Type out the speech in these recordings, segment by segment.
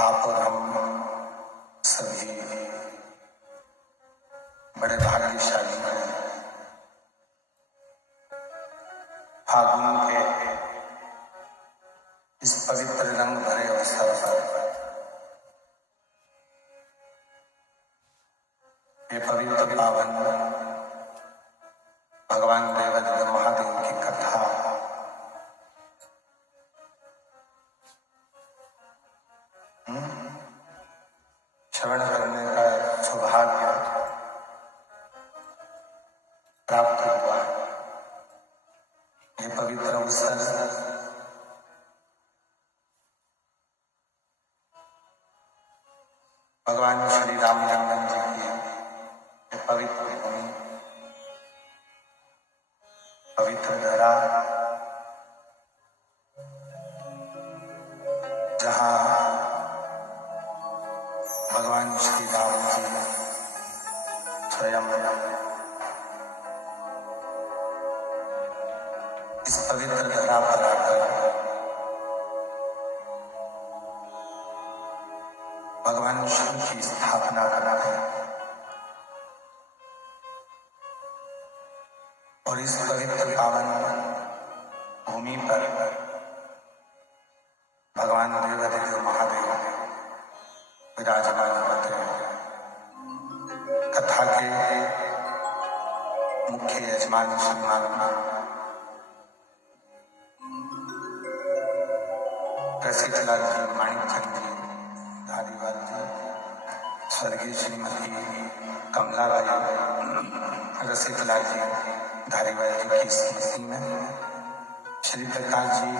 आप और हम सभी बड़े भाग्यशाली हैं। फागुन के इस पवित्र रंग भरे अवसर पर ये पवित्र पावन भगवान देवाधिदेव महादेव की कथा श्रवण करने का सौभाग्य प्राप्त हुआ। ये पवित्र अवसर भगवान श्री रामचंद्र जी की ये पवित्र भूमि, पवित्र धरा, जहाँ भगवान श्री राम जी स्वयं इस पवित्र धरा पर आकर भगवान शिव की स्थापना करते हैं और इस पवित्र पावन भूमि पर भगवान देवाधिदेव महादेव विराजमान होते हैं। कथा के मुख्य यजमान श्रीमान रसिकलाल जी, माणिकचंद जी, धारीवाल जी, स्वर्गीय श्रीमती कमलाबाई रसिकलाल जी धारीवाल जी की स्मृति में श्री प्रकाश जी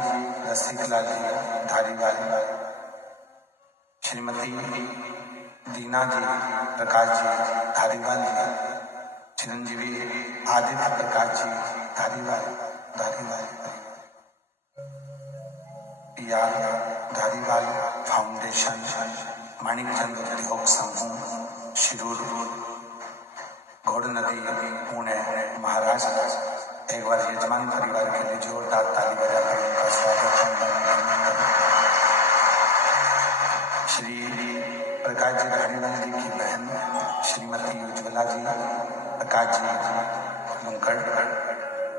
रसिकलाल जी धारीवाल, श्रीमती दीना जी प्रकाश जी धारीवाल जी, चिरंजीवी आदित्य प्रकाश जी धारीवाल धारीवाल फाउंडेशन, माणिकचंद उद्योग समूह, शिरूर, घोड़ नदी, पुणे, महाराष्ट्र। एक बार यजमान परिवार के लिए जोरदार ताली बजाकर उनका स्वागत है। श्री प्रकाश जी धारीवाल जी की बहन श्रीमती उज्ज्वला जी प्रकाश जी लुंकड़,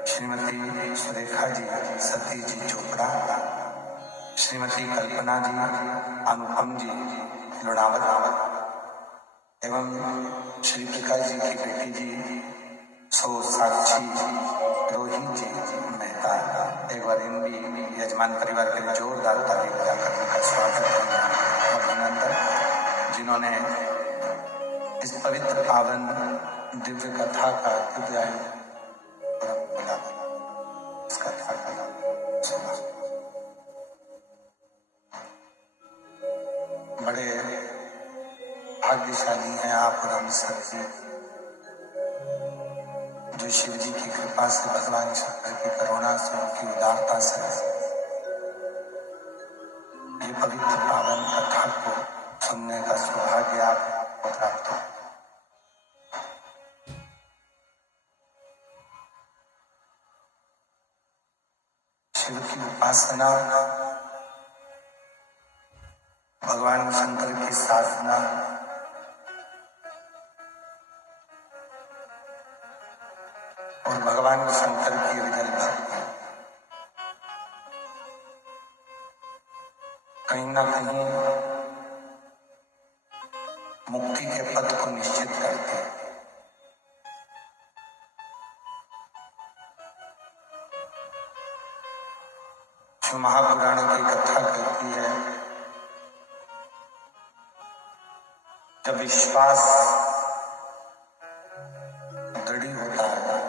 श्रीमती सुरेखा जी सती जी चोपड़ा, श्रीमती कल्पना जी अनुपम जी लुणावत एवं श्री प्रकाश जी की बेटी जी साक्षी रोहित जी मेहता। एक बार इन भी यजमान परिवार के लिए जोरदार ताली बजाकर उनका स्वागत करना अभिनंदन, जिन्होंने इस पवित्र पावन दिव्य कथा का दिव्य इस कथा का सुना। बड़े भाग्यशाली हैं आप और हम सभी, जो शिव जी की कृपा से, भगवान शंकर की करुणा से, उनकी उदारता से ये पवित्र पावन कथा को सुनने का सौभाग्य आपको प्राप्त हो। शिव की उपासना, भगवान शंकर की साधना, और भगवान शंकर की विरल भक्ति कहीं ना कहीं मुक्ति के पथ को निश्चित करती है। जो महापुराण की कथा कहती है, जब विश्वास दृढ़ होता है,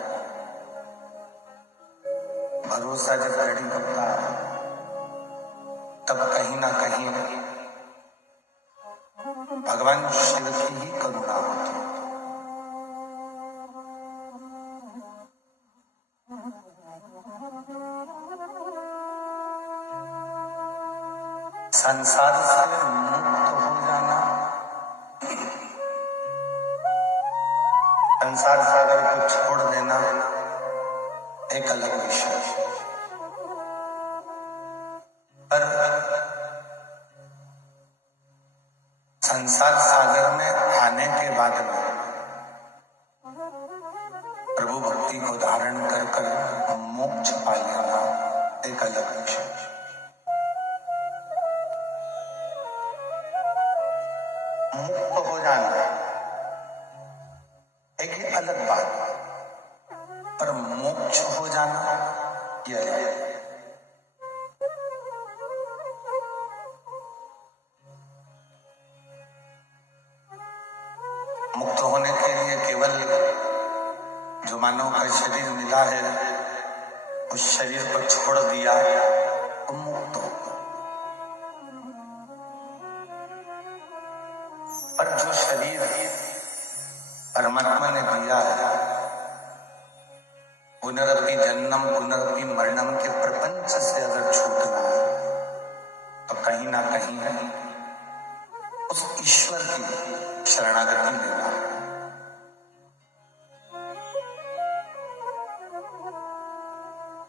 भरोसा जब दृढ़ होता है, तब कहीं ना कहीं भगवान शिव की ही करुणा होती है। संसार से मुक्त हो जाना, संसार सागर को छोड़ देना एक अलग विषय है। पर संसार सागर में आने के बाद में मूर्ति को धारण कर कर मोक्ष पा लेना एक अलग विषय। मुक्त हो जाना एक ही अलग बात, पर मोक्ष हो जाना ये अलग है। मुक्त होने के लिए केवल जो मानव का शरीर मिला है उस शरीर को छोड़ दिया तो मुक्त हो। पर जो शरीर परमात्मा ने दिया है, पुनरपि जन्म पुनरपि मरणम के प्रपंच से अगर छूटना है तो कहीं ना कहीं उस ईश्वर की शरणागति लेना है।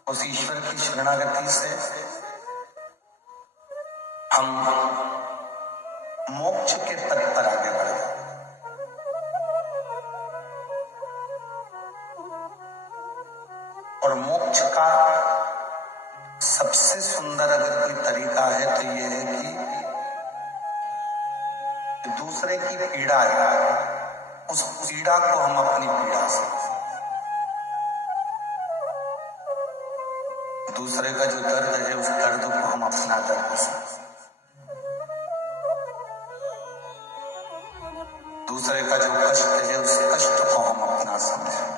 उस ईश्वर की शरणागति से हम मोक्ष के पद पर आगे बढ़े। और मोक्ष का सबसे सुंदर अगर कोई तरीका है तो ये है कि दूसरे की पीड़ा है, उस पीड़ा को हम अपनी पीड़ा से, दूसरे का जो दर्द है उस दर्द को हम अपना दर्द समझें, दूसरे का जो कष्ट है उस कष्ट को हम अपना समझें,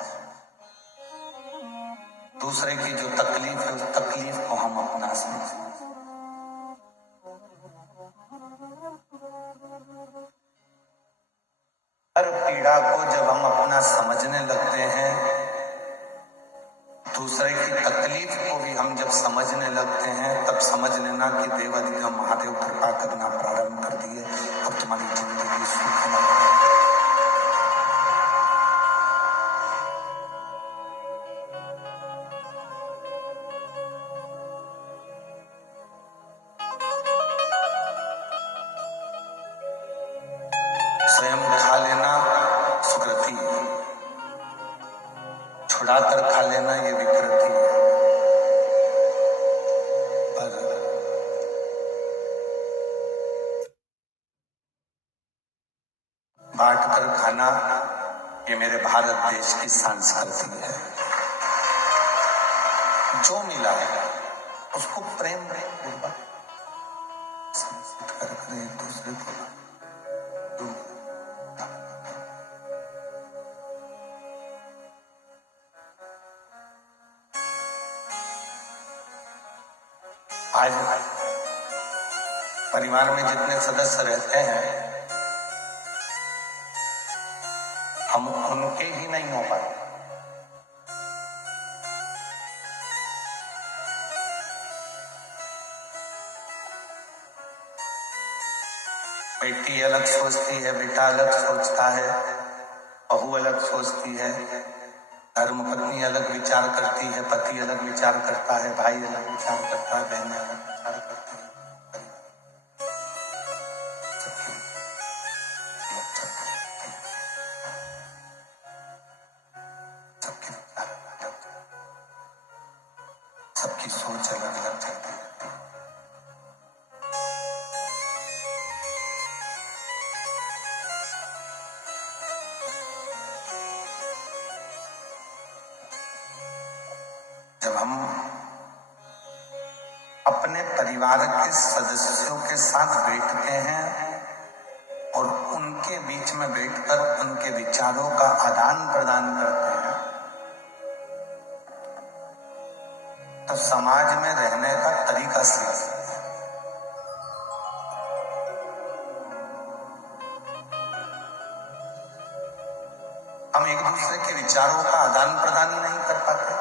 दूसरे की जो तकलीफ है उस तकलीफ को हम अपना समझें। हर पीड़ा को जब हम अपना समझने लगते हैं, दूसरे की तकलीफ को भी हम जब समझने लगते हैं, तब समझ लेना कि देवाधिदेव महादेव कृपा करना प्रारंभ कर दिए और तुम्हारी जिंदगी सुखमय है। स्वयं खा लेना सुकृति है, छुड़ा कर खा लेना ये विकृति है। पर बांट कर खाना ये मेरे भारत देश की संस्कृति है। जो मिला है उसको प्रेम पूर्वक कर एक दूसरे को। आज परिवार में जितने सदस्य रहते हैं हम उनके ही नहीं हो पाते। बेटी अलग सोचती है, बेटा अलग सोचता है, बहू अलग सोचती है, धर्मपत्नी अलग विचार करती है, पति अलग विचार करता है, भाई अलग विचार करता है, बहनें अलग विचार करती है। सबके विचार अलग, सबकी सोच अलग अलग चलती है। जब हम अपने परिवार के सदस्यों के साथ बैठते हैं और उनके बीच में बैठकर उनके विचारों का आदान प्रदान करते हैं, तो समाज में रहने का तरीका सीखते हैं। हम एक दूसरे के विचारों का आदान प्रदान ही नहीं कर पाते।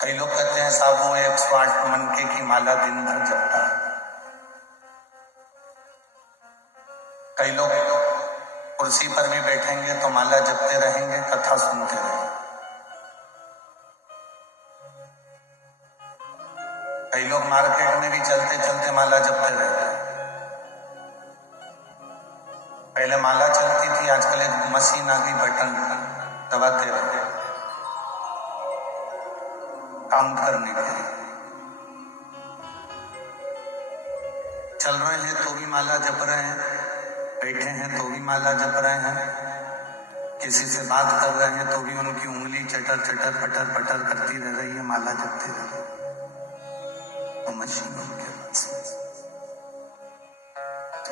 कई लोग कहते हैं साहब वो 108 मनके की माला दिन भर जपता है। कई लोग कुर्सी पर भी बैठेंगे तो माला जपते रहेंगे, कथा सुनते रहेंगे। कई लोग मार्केट में भी चलते चलते माला जपते रहते हैं। पहले माला चलती थी, आजकल एक मशीन आ गई बटन दबाते रहते हैं काउंट करने के लिए। चल रहे हैं तो भी माला जप रहे हैं, बैठे हैं तो भी माला जप रहे हैं, किसी से बात कर रहे हैं तो भी उनकी उंगली चटर चटर पटर पटर करती रह रही है, माला जपते रह रही है। तो मशीन हो गया,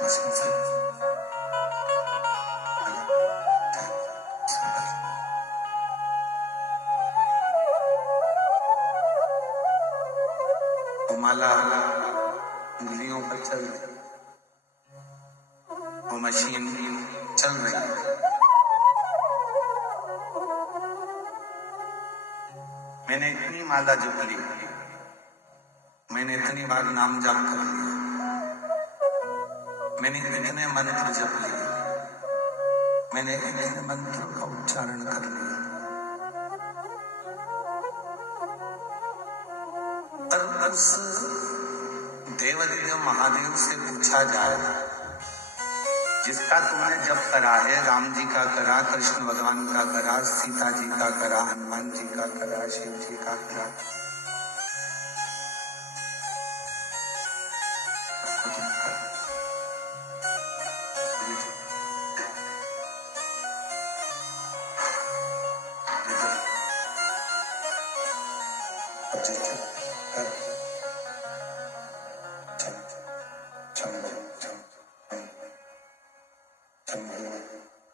मशीन से तो माला उंगलियों पर चल रही, वो मशीन चल रही है। मैंने इतनी माला जप ली, मैंने इतनी बार नाम जप कर लिया, मैंने इतने मंत्र जप लिए, मैंने इतने मंत्रों का उच्चारण कर लिया, पर उस देवदेव महादेव से पूछा जाए जिसका तुमने जप करा है, राम जी का करा, कृष्ण भगवान का करा, सीता जी का करा, हनुमान जी का करा, शिव जी का करा,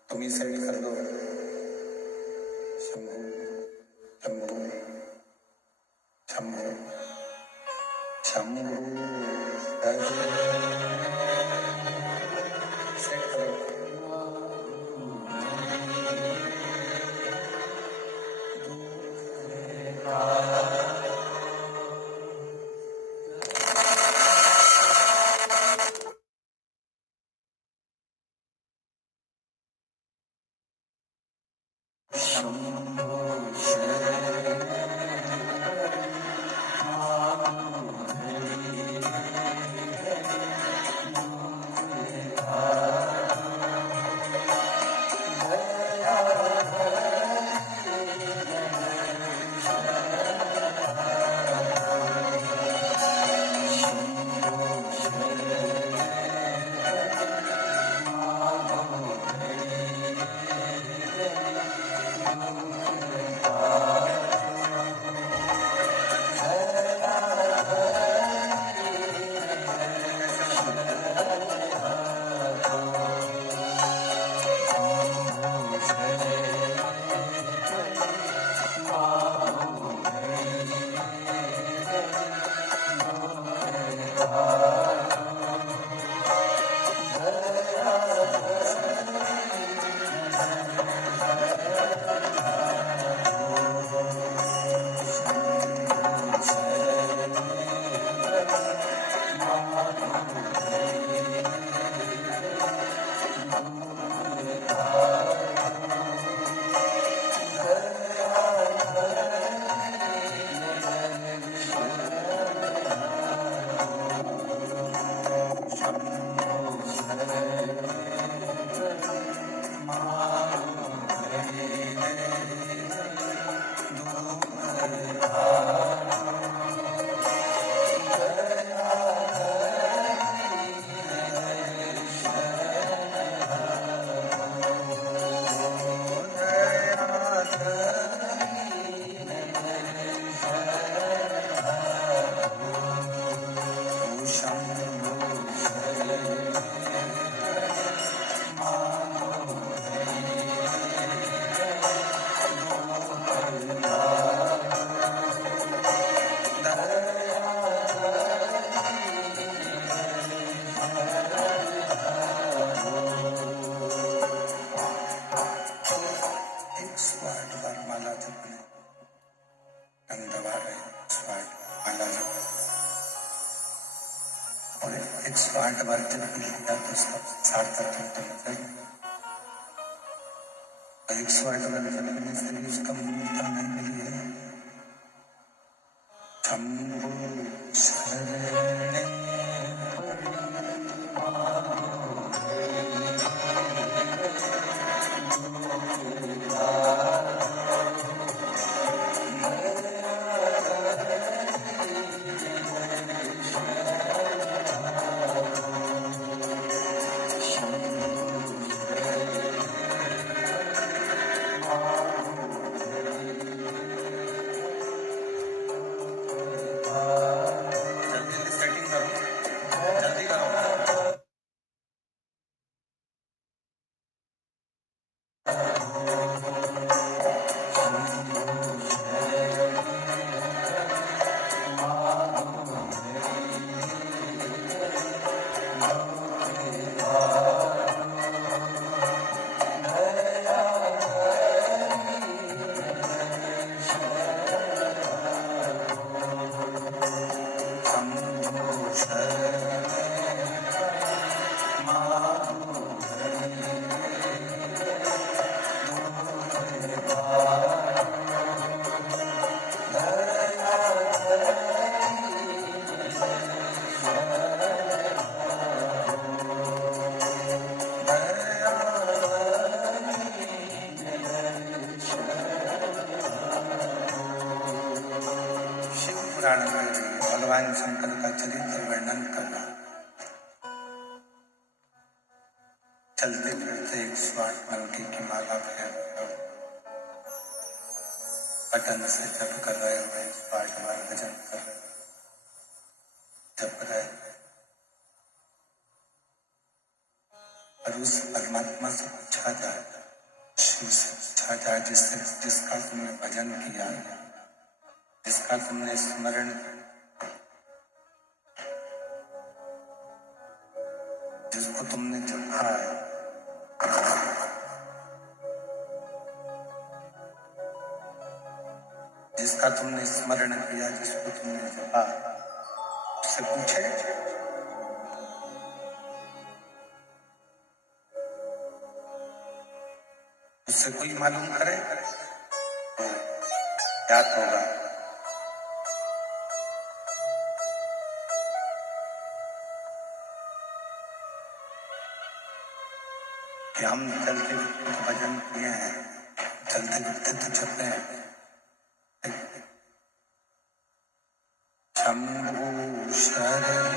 तुम ही सेट कर दो। शंभू शंभू शंभू शंभू सेट करो। एक स्वाट वर्तन किया तो सब सार्थक होता है। एक स्वाट वर्तन करने से भी उसका मूलता नहीं मिली है। शंभु शरणे भगवान शंकर का चरित्र वर्णन करना। चलते फिरते 108 मनके की माला फेर बटन से जप कर रहे हुए 108 बार भजन कर रहे, जप रहे और उस परमात्मा से पूछा जाए, शिव से पूछा जाए जिसका तुमने भजन किया, जिसका तुमने स्मरण, जिसको तुमने जपा है, जिसका तुमने स्मरण किया, जिसको तुमने जपा, उससे पूछे उससे कोई मालूम करे तो याद होगा। कि हम चलते फिरते भजन किए हैं, चलते फिरते तो जपते हैं। शंभु शरण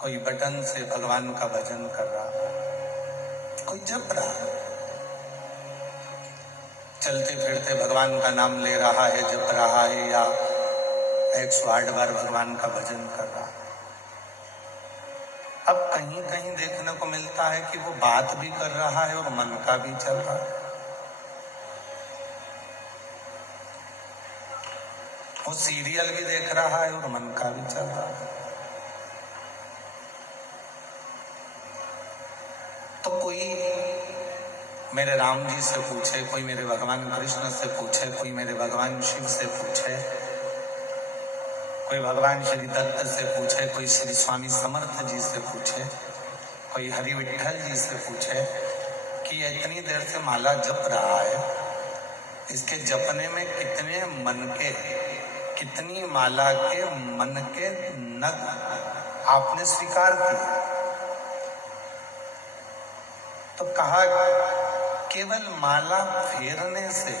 कोई बटन से भगवान का भजन कर रहा, कोई जप रहा, चलते फिरते भगवान का नाम ले रहा है, जप रहा है, या 108 बार भगवान का भजन कर रहा है। अब कहीं कहीं देखने को मिलता है कि वो बात भी कर रहा है और मन का भी चल रहा है। वो सीरियल भी देख रहा है और मन का भी चल रहा है। तो कोई मेरे राम जी से पूछे, कोई मेरे भगवान कृष्ण से पूछे, कोई मेरे भगवान शिव से पूछे, कोई भगवान श्री दत्त से पूछे, कोई श्री स्वामी समर्थ जी से पूछे, कोई हरि विठल जी से पूछे कि इतनी देर से माला जप रहा है, इसके जपने में कितने मन के, कितनी माला के मन के नग आपने स्वीकार किए? तो कहा केवल माला फेरने से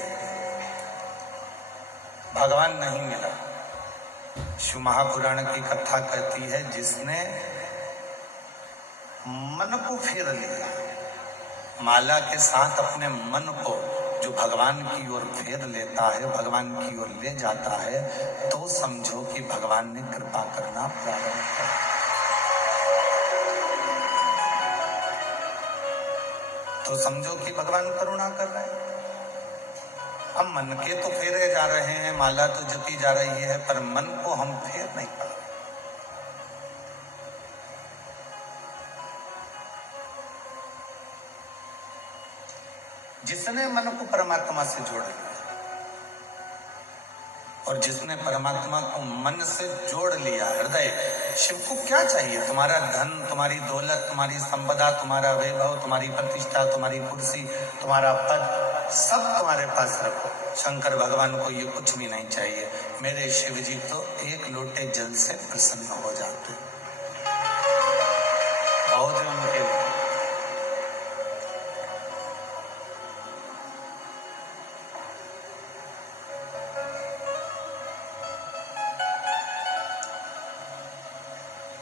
भगवान नहीं मिला। शिव महापुराण की कथा कहती है, जिसने मन को फेर लिया, माला के साथ अपने मन को जो भगवान की ओर फेर लेता है, भगवान की ओर ले जाता है, तो समझो कि भगवान ने कृपा करना प्रारंभ किया। तो समझो कि भगवान करुणा कर रहे हैं। हम मन के तो फेरे जा रहे हैं, माला तो जपी जा रही है, पर मन को हम फेर नहीं पा रहे। जिसने मन को परमात्मा से जोड़ लिया और जिसने परमात्मा को मन से जोड़ लिया, हृदय, शिव को क्या चाहिए? तुम्हारा धन, तुम्हारी दौलत, तुम्हारी संपदा, तुम्हारा वैभव, तुम्हारी प्रतिष्ठा, तुम्हारी कुर्सी, तुम्हारा पद, सब तुम्हारे पास रखो। शंकर भगवान को ये कुछ भी नहीं चाहिए। मेरे शिव जी तो एक लोटे जल से प्रसन्न हो जाते, बहुत उनके लिए।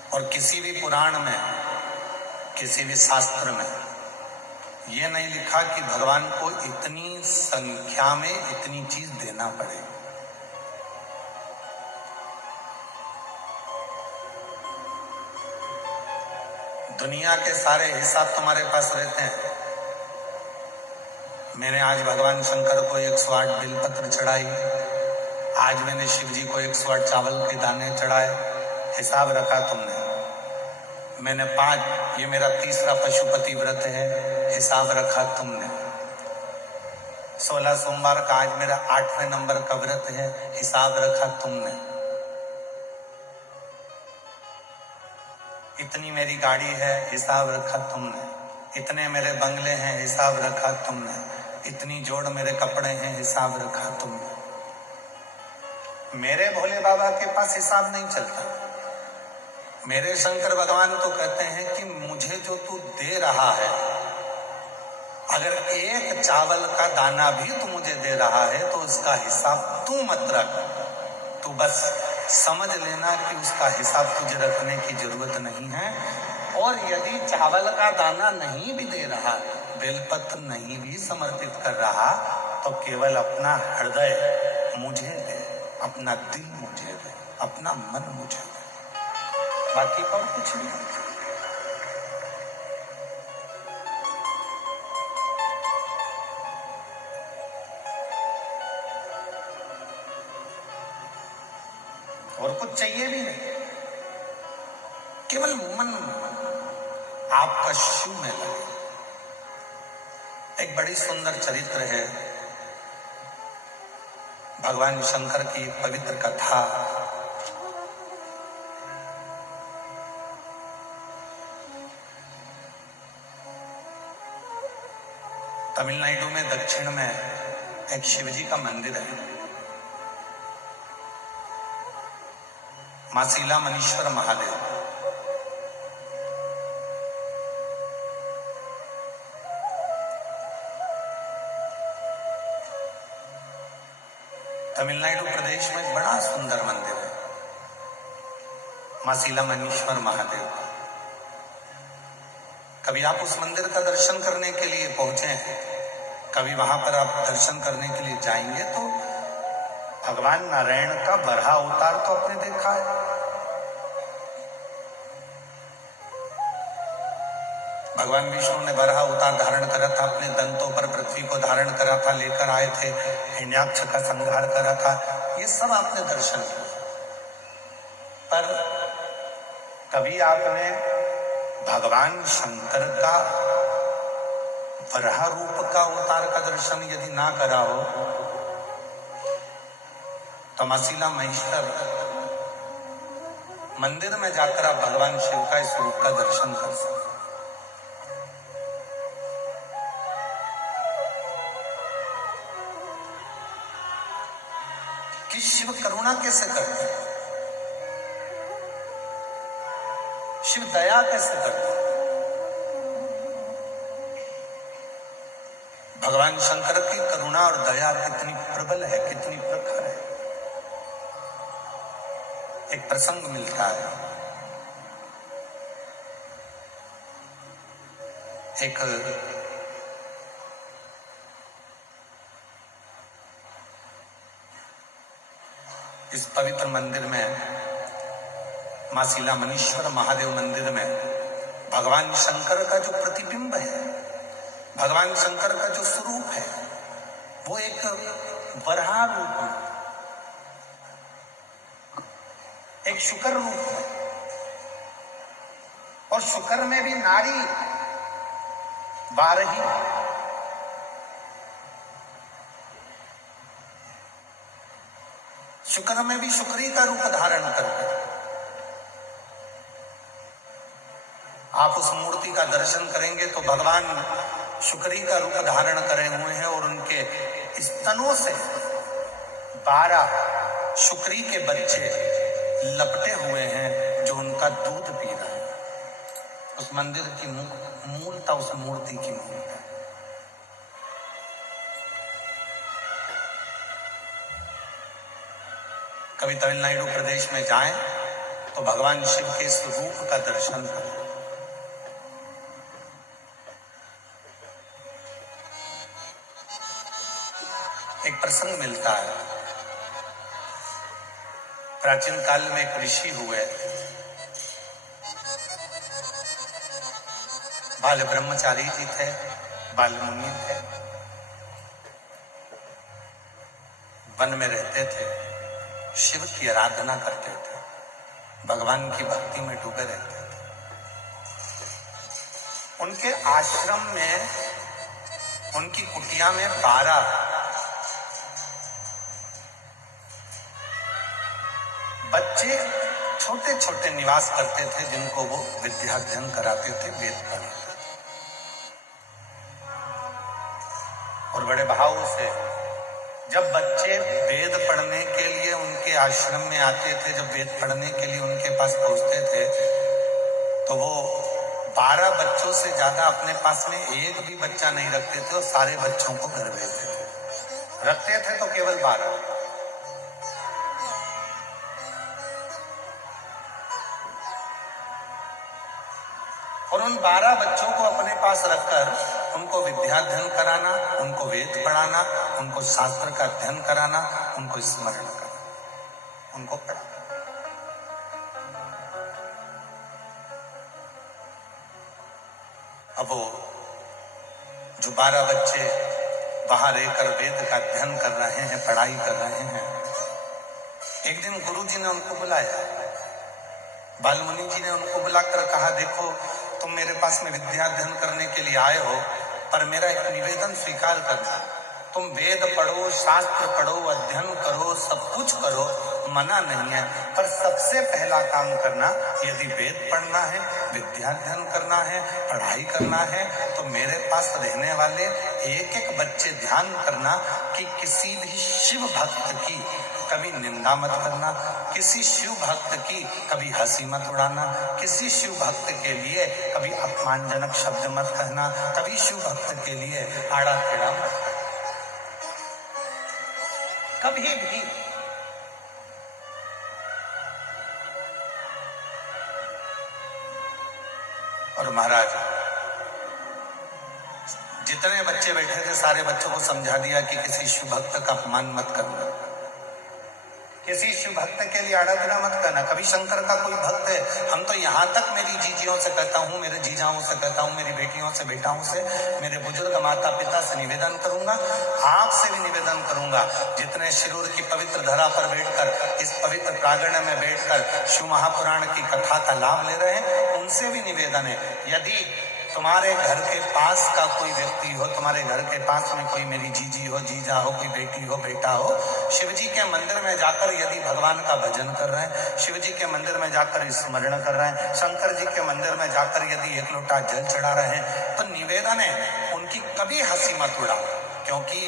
और किसी भी पुराण में, किसी भी शास्त्र में ये नहीं लिखा कि भगवान को इतनी संख्या में इतनी चीज देना पड़े। दुनिया के सारे हिसाब तुम्हारे पास रहते हैं। मैंने आज भगवान शंकर को 108 बिलपत्र चढ़ाई, आज मैंने शिव जी को 108 चावल के दाने चढ़ाए, हिसाब रखा तुमने। मैंने 5, ये मेरा तीसरा पशुपति व्रत है, हिसाब रखा तुमने। 16 सोमवार का आज मेरा 8वें नंबर का व्रत है, हिसाब रखा तुमने। इतनी मेरी गाड़ी है, हिसाब रखा तुमने। इतने मेरे बंगले हैं, हिसाब रखा तुमने। इतनी जोड़ मेरे कपड़े हैं, हिसाब रखा तुमने। मेरे भोले बाबा के पास हिसाब नहीं चलता। मेरे शंकर भगवान तो कहते हैं कि मुझे जो तू दे रहा है, अगर एक चावल का दाना भी तू मुझे दे रहा है तो उसका हिसाब तू मत रख। तू बस समझ लेना कि उसका हिसाब तुझे रखने की जरूरत नहीं है। और यदि चावल का दाना नहीं भी दे रहा, बेलपत्र नहीं भी समर्पित कर रहा, तो केवल अपना हृदय मुझे दे, अपना दिल मुझे दे, अपना मन मुझे दे, बाकी और कुछ नहीं। और कुछ चाहिए भी नहीं, केवल मन आपका शिव में लगे। एक बड़ी सुंदर चरित्र है भगवान शंकर की पवित्र कथा। तमिलनाडु में दक्षिण में एक शिवजी का मंदिर है, मासीला मनीश्वर महादेव। तमिलनाडु प्रदेश में बड़ा सुंदर मंदिर है, मासीला मनीश्वर महादेव। कभी आप उस मंदिर का दर्शन करने के लिए पहुंचे हैं, कभी वहां पर आप दर्शन करने के लिए जाएंगे तो भगवान नारायण का बरहा अवतार तो आपने देखा है। भगवान विष्णु ने बरहा अवतार धारण करा था, अपने दंतों पर पृथ्वी को धारण करा था, लेकर आए थे, हिरण्याक्ष का संहार करा था, ये सब आपने दर्शन किया। पर कभी आपने भगवान शंकर का वराह रूप का अवतार का दर्शन यदि ना करा हो तो मसीला महेश्वर मंदिर में जाकर आप भगवान शिव का इस रूप का दर्शन कर सकते। कि शिव करुणा कैसे करते हैं, शिव दया कैसे करते हैं। भगवान शंकर की करुणा और दया कितनी प्रबल है, कितनी प्रखर है। एक प्रसंग मिलता है, एक इस पवित्र मंदिर में, मासीला मनीश्वर महादेव मंदिर में भगवान शंकर का जो प्रतिबिंब है, भगवान शंकर का जो स्वरूप है, वो एक वराह रूप है, एक शुकर रूप है। और शुकर में भी नारी 12 शुक्र में भी शुक्री का रूप धारण करते। आप उस मूर्ति का दर्शन करेंगे तो भगवान शुक्री का रूप धारण करे हुए हैं और उनके स्तनों से 12 शुक्री के बच्चे लपटे हुए हैं जो उनका दूध पी रहे हैं। उस मंदिर की मूलता उस मूर्ति की मूलता। कभी तमिलनाडु प्रदेश में जाएं तो भगवान शिव के इस रूप का दर्शन करें। एक प्रसंग मिलता है, प्राचीन काल में एक ऋषि हुए, बाल ब्रह्मचारी जी थे, बाल मुनि थे, वन में रहते थे, शिव की आराधना करते थे, भगवान की भक्ति में डूबे रहते थे। उनके आश्रम में, उनकी कुटिया में 12 बच्चे छोटे छोटे निवास करते थे जिनको वो विद्याध्ययन कराते थे, वेद पढ़ाते थे। और बड़े भाव से जब बच्चे वेद पढ़ने के लिए उनके आश्रम में आते थे, जब वेद पढ़ने के लिए उनके पास पहुंचते थे तो वो 12 बच्चों से ज्यादा अपने पास में एक भी बच्चा नहीं रखते थे और सारे बच्चों को घर भेजते थे। रखते थे तो केवल 12। और उन 12 बच्चों को अपने पास रखकर उनको विद्याध्ययन कराना, उनको वेद पढ़ाना, उनको शास्त्र का अध्ययन कराना, उनको स्मरण कराना, उनको पढ़ाना। अब वो जो 12 बच्चे बाहर रहकर वेद का अध्ययन कर रहे हैं, पढ़ाई कर रहे हैं, एक दिन गुरुजी ने उनको बुलाया, बालमुनि जी ने उनको बुलाकर कहा, देखो तुम मेरे पास में विद्या अध्ययन करने के लिए आए हो, पर मेरा एक निवेदन स्वीकार करना। तुम वेद पढ़ो, शास्त्र पढ़ो, अध्ययन करो, सब कुछ करो, मना नहीं है, पर सबसे पहला काम करना, यदि वेद पढ़ना है, विद्या अध्ययन करना है, पढ़ाई करना है, तो मेरे पास रहने वाले एक एक बच्चे ध्यान करना कि किसी भी शिव भक्त की कभी निंदा मत करना, किसी शिव भक्त की कभी हंसी मत उड़ाना, किसी शिव भक्त के लिए कभी अपमानजनक शब्द मत कहना, कभी शिव भक्त के लिए आड़ा टेढ़ा मत, कभी भी। और महाराज जितने बच्चे बैठे थे सारे बच्चों को समझा दिया कि किसी शिव भक्त का अपमान मत करना, किसी शिव भक्त के लिए आराधना मत करना। कभी शंकर का कोई भक्त है, हम तो यहाँ तक मेरी जीजियों से कहता हूँ, मेरे जीजाओं से कहता हूँ, मेरी बेटियों से, बेटाओं से, मेरे बुजुर्ग माता पिता से निवेदन करूंगा, आपसे भी निवेदन करूंगा, जितने शिरूर की पवित्र धरा पर बैठकर, इस पवित्र प्रांगण में बैठकर शिव महापुराण की कथा का लाभ ले रहे हैं, उनसे भी निवेदन है, यदि तुम्हारे घर के पास का कोई व्यक्ति हो, तुम्हारे घर के पास में कोई मेरी जीजी हो, जीजा हो, कोई बेटी हो, बेटा हो, शिव जी के मंदिर में जाकर यदि भगवान का भजन कर रहे हैं, शिव जी के मंदिर में जाकर स्मरण कर रहे हैं, शंकर जी के मंदिर में जाकर यदि एक लोटा जल चढ़ा रहे हैं, तो निवेदन है उनकी कभी हंसी मत उड़ाओ, क्योंकि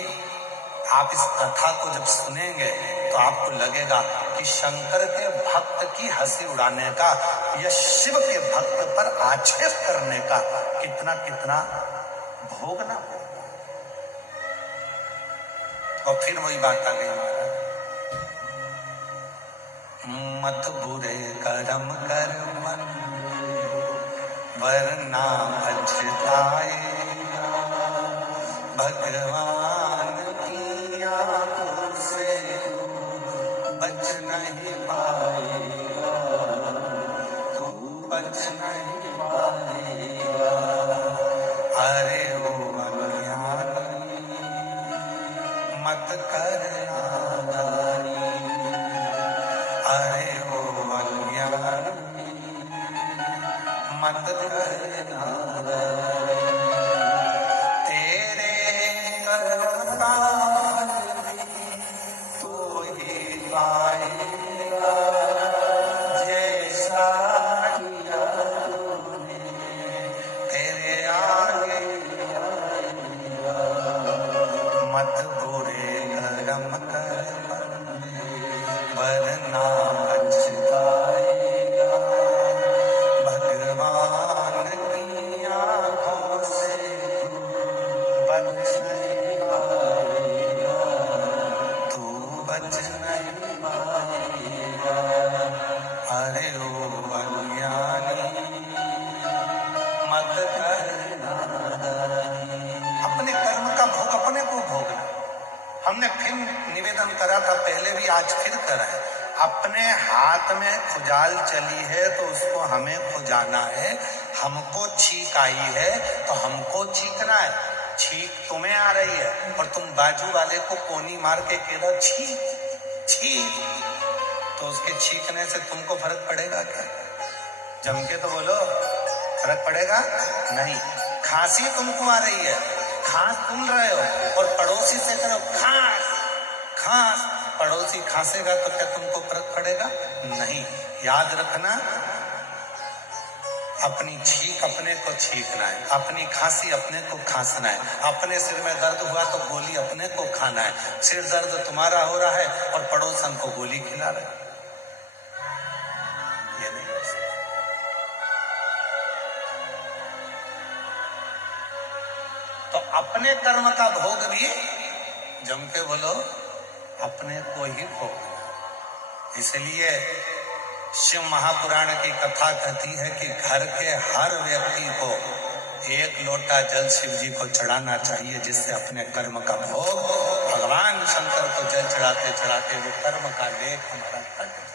आप इस कथा को जब सुनेंगे तो आपको लगेगा कि शंकर के भक्त की हंसी उड़ाने का या शिव के भक्त पर आक्षेप करने का कितना कितना भोगना। और फिर वही बात आ गई, मत बुरे कर्म कर मन वरना पछताए, भगवान की आंखों से बच नहीं पाएगा, तू बच नहीं पाएगा। अरे ओ अज्ञानी मत कर नादानी, अरे ओ अज्ञानी मत कर नादानी, तेरे कर्म का तो ही पाएगा, जैसा किया तूने तेरे आगे आएगा। मत बुरे कर्म कर वरना पछताएगा, भगवान की आंखों से बच नहीं पाएगा, तू बच नहीं पाएगा। अरे ओ अज्ञानी मत कर नादानी, अपने कर्म का भोग अपने को भोगना। हमने फिर निवेदन करा था पहले भी, आज फिर करा है, अपने हाथ में खुजाल चली है तो उसको हमें खुजाना है, हमको छींक आई है तो हमको चीखना है। छींक तुम्हें आ रही है और तुम बाजू वाले को कोनी मार के कह रहे छींक छींक, तो उसके छींकने से तुमको फर्क पड़ेगा क्या? जम के तो बोलो, फर्क पड़ेगा नहीं। खांसी तुमको आ रही है, खांस तुम रहे हो और पड़ोसी से करो खांस खांस, पड़ोसी खांसेगा तो क्या तुमको फर्क पड़ेगा? नहीं। याद रखना, अपनी छींक अपने को छींकना है, अपनी खांसी अपने को खांसना है, अपने सिर में दर्द हुआ तो गोली अपने को खाना है। सिर दर्द तुम्हारा हो रहा है और पड़ोसन को गोली खिला रहे, ये नहीं हो सकता। तो अपने कर्म का भोग भी जम के बोलो अपने को ही भोग। इसलिए शिव महापुराण की कथा कहती है कि घर के हर व्यक्ति को एक लोटा जल शिव जी को चढ़ाना चाहिए, जिससे अपने कर्म का भोग भगवान शंकर को जल चढ़ाते चढ़ाते वो कर्म का लेख हमारा कट जाए।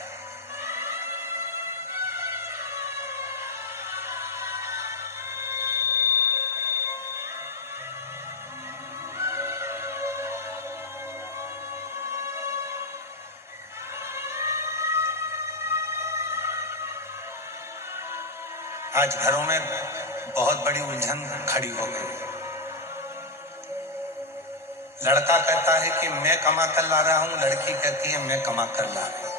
आज घरों में बहुत बड़ी उलझन खड़ी हो गई। लड़का कहता है कि मैं कमा कर ला रहा हूं, लड़की कहती है मैं कमा कर ला रही हूं।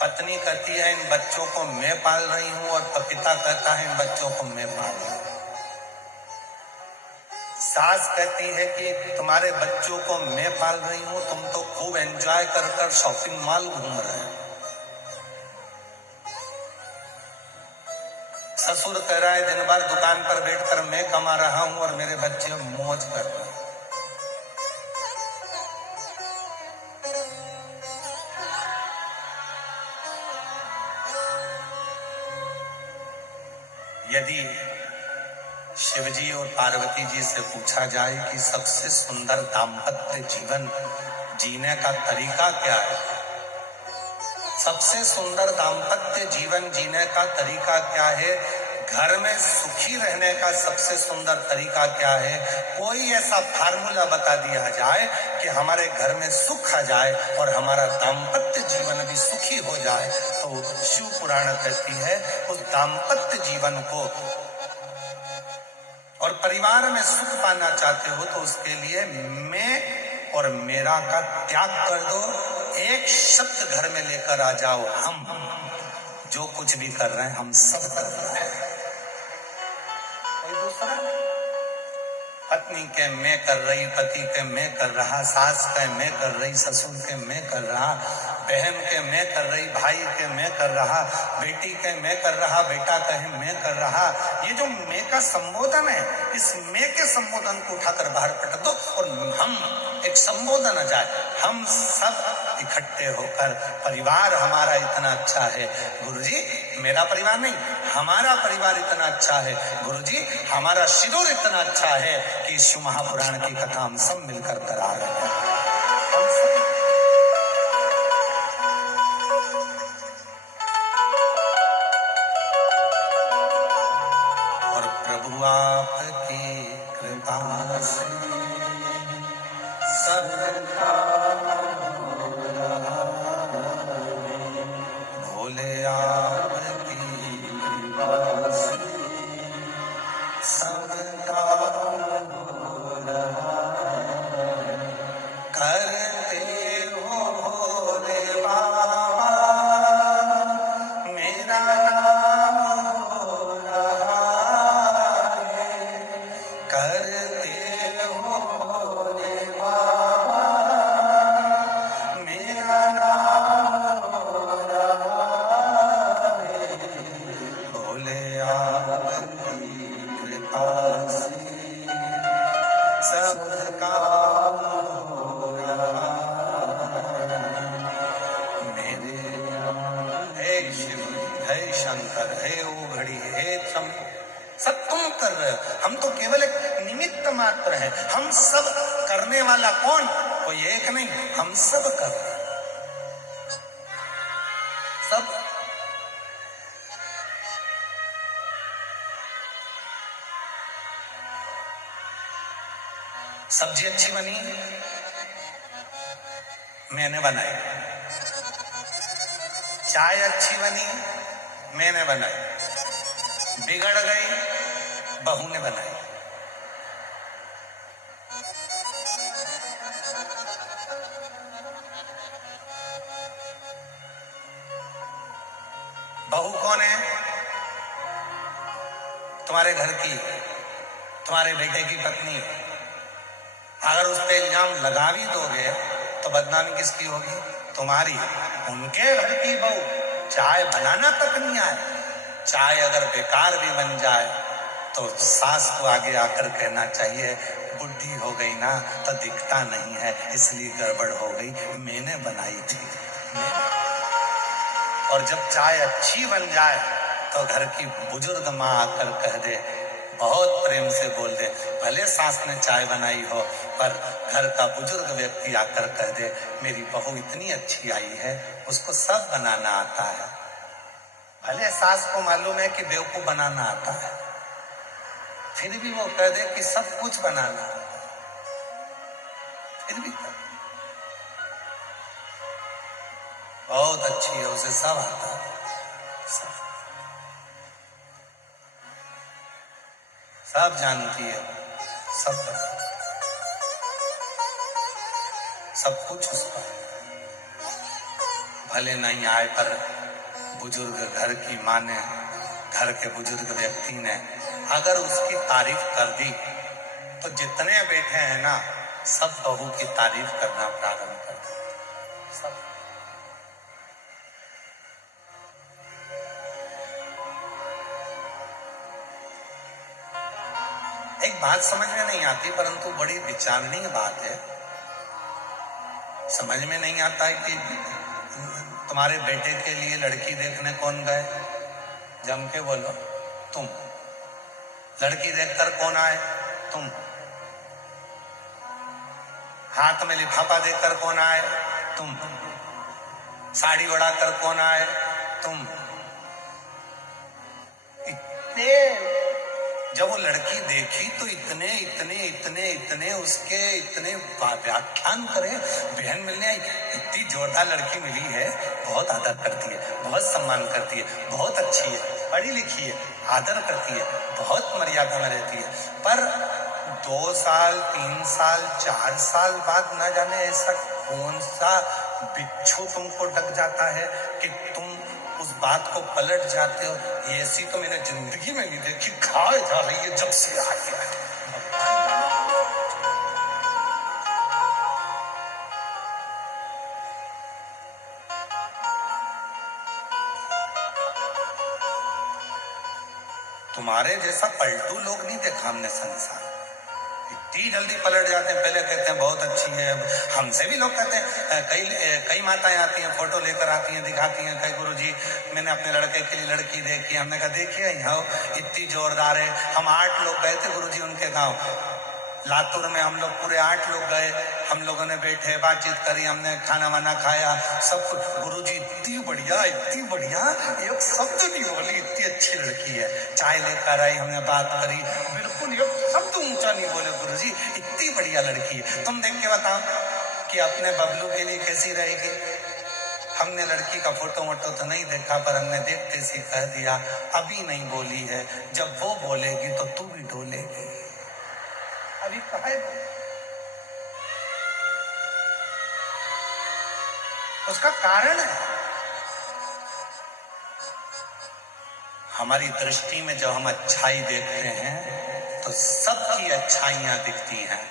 पत्नी कहती है इन बच्चों को मैं पाल रही हूं और पिता कहता है इन बच्चों को मैं पाल रही हूं। सास कहती है कि तुम्हारे बच्चों को मैं पाल रही हूं, तुम तो खूब एंजॉय कर कर शॉपिंग मॉल घूम रहे हो। ससुर कह रहा है दिन भर दुकान पर बैठकर मैं कमा रहा हूं और मेरे बच्चे मौज कर रहे हैं। यदि शिवजी और पार्वती जी से पूछा जाए कि सबसे सुंदर दाम्पत्य जीवन जीने का तरीका क्या है, सबसे सुंदर दाम्पत्य जीवन जीने का तरीका क्या है, घर में सुखी रहने का सबसे सुंदर तरीका क्या है, कोई ऐसा फार्मूला बता दिया जाए कि हमारे घर में सुख आ जाए और हमारा दाम्पत्य जीवन भी सुखी हो जाए, तो शिव पुराण कहती है उस दाम्पत्य जीवन को और परिवार में सुख पाना चाहते हो तो उसके लिए मैं और मेरा का त्याग कर दो, एक शब्द घर में लेकर आ जाओ, हम जो कुछ भी कर रहे हैं हम सब कर रहे हैं। कोई दूसरा पत्नी के मैं कर रही, पति के मैं कर रहा, सास के मैं कर रही, ससुर के मैं कर रहा, बहन के मैं कर रही, भाई के मैं कर रहा, बेटी के मैं कर रहा, बेटा कहे मैं कर रहा। ये जो मैं का संबोधन है, इस मैं के संबोधन को उठाकर बाहर पटक दो और हम एक संबोधन आ जाए, हम सब इकट्ठे होकर परिवार हमारा इतना अच्छा है गुरुजी, मेरा परिवार नहीं हमारा परिवार इतना अच्छा है गुरुजी, हमारा शिरोर इतना अच्छा है कि शिव महापुराण की कथा हम सब मिलकर करा रहे हैं। और प्रभु आपकी कृपा से सबका भोले आपकी कृपा से सबका करते हो भोले बाबा, मेरा नाम हो रहा है, करते हो भोले बाबा, मेरा नाम हो रहा है, भोले आपकी कृपा से सबका शंकर है वो घड़ी है सब तुम कर रहे हो, हम तो केवल एक निमित्त मात्र है, हम सब करने वाला कौन, कोई एक नहीं, हम सब कर रहे हैं सब। सब्जी अच्छी बनी मैंने बनाई, चाय अच्छी बनी मैंने बनाई, बिगड़ गई बहू ने बनाई। बहू कौन है, तुम्हारे घर की, तुम्हारे बेटे की पत्नी। अगर उस पर इल्जाम लगा भी दोगे तो बदनामी किसकी होगी, तुम्हारी। उनके घर की बहू चाय बनाना तक नहीं आए, चाय अगर बेकार भी बन जाए तो सास को आगे आकर कहना चाहिए बुढ़ी हो गई ना तो दिखता नहीं है इसलिए गड़बड़ हो गई, मैंने बनाई थी। और जब चाय अच्छी बन जाए तो घर की बुजुर्ग माँ आकर कह दे, बहुत प्रेम से बोल दे, भले सास ने चाय बनाई हो पर घर का बुजुर्ग व्यक्ति आकर कह दे मेरी बहू इतनी अच्छी आई है, उसको सब बनाना आता है। भले सास को मालूम है कि बेवकूफ बनाना आता है, फिर भी वो कह दे कि सब कुछ बनाना, फिर भी बहुत अच्छी है, उसे सब आता है, सब जानती है, सब सब कुछ उसका है। भले नहीं आए पर बुजुर्ग घर की माँ ने, घर के बुजुर्ग व्यक्ति ने अगर उसकी तारीफ कर दी तो जितने बैठे हैं ना सब बहू की तारीफ करना प्रारंभ कर देते सब। एक बात समझ में नहीं आती परंतु बड़ी विचारणीय बात है। समझ में नहीं आता है कि तुम्हारे बेटे के लिए लड़की देखने कौन गए, जम के बोलो तुम। लड़की देखकर कौन आए? तुम। हाथ में लिफाफा देखकर कौन आए? तुम। साड़ी उड़ाकर कौन आए? तुम। इतने जब वो लड़की देखी तो इतने इतने इतने इतने उसके इतने व्याख्यान करे, बहन मिलने आई, इतनी जोरदार लड़की मिली है, बहुत आदर करती है, बहुत सम्मान करती है, बहुत अच्छी है, पढ़ी लिखी है, आदर करती है, बहुत मर्यादा में रहती है। पर 2 साल 3 साल 4 साल बाद न जाने ऐसा कौन सा बिच्छू तुमको डक जाता है कि तुम उस बात को पलट जाते हो। ऐसी तो मैंने जिंदगी में नहीं देखी, खाए जा रही है जब से आई है। तुम्हारे जैसा पलटू लोग नहीं देखा हमने संसार। इतनी जल्दी पलट जाते हैं, पहले कहते हैं बहुत अच्छी है, हमसे भी लोग कहते हैं, कई माताएं आती हैं, फोटो लेकर आती हैं, दिखाती हैं, कई गुरुजी मैंने अपने लड़के के लिए लड़की देखी। हमने कहा देखिए यहाँ इतनी जोरदार है। हम 8 लोग गए थे गुरुजी उनके गांव लातूर में, हम लोग पूरे 8 लोग गए, हम लोगों ने बैठे बातचीत करी, हमने खाना वाना खाया, सब कुछ। गुरुजी इतनी बढ़िया एक शब्द नहीं बोली, इतनी अच्छी लड़की है। चाय लेकर आई, हमने बात करी, बिल्कुल एक शब्द ऊंचा नहीं बोले गुरुजी, इतनी बढ़िया लड़की है। तुम देख के बताओ कि अपने बबलू के लिए कैसी रहेगी। हमने लड़की का फोटो वोटो तो नहीं देखा, पर हमने देखते से कह दिया अभी नहीं बोली है, जब वो बोलेगी तो तू भी डोलेगी। अभी कहा है उसका कारण है हमारी दृष्टि में जब हम अच्छाई देखते हैं तो सबकी अच्छाइयां दिखती हैं।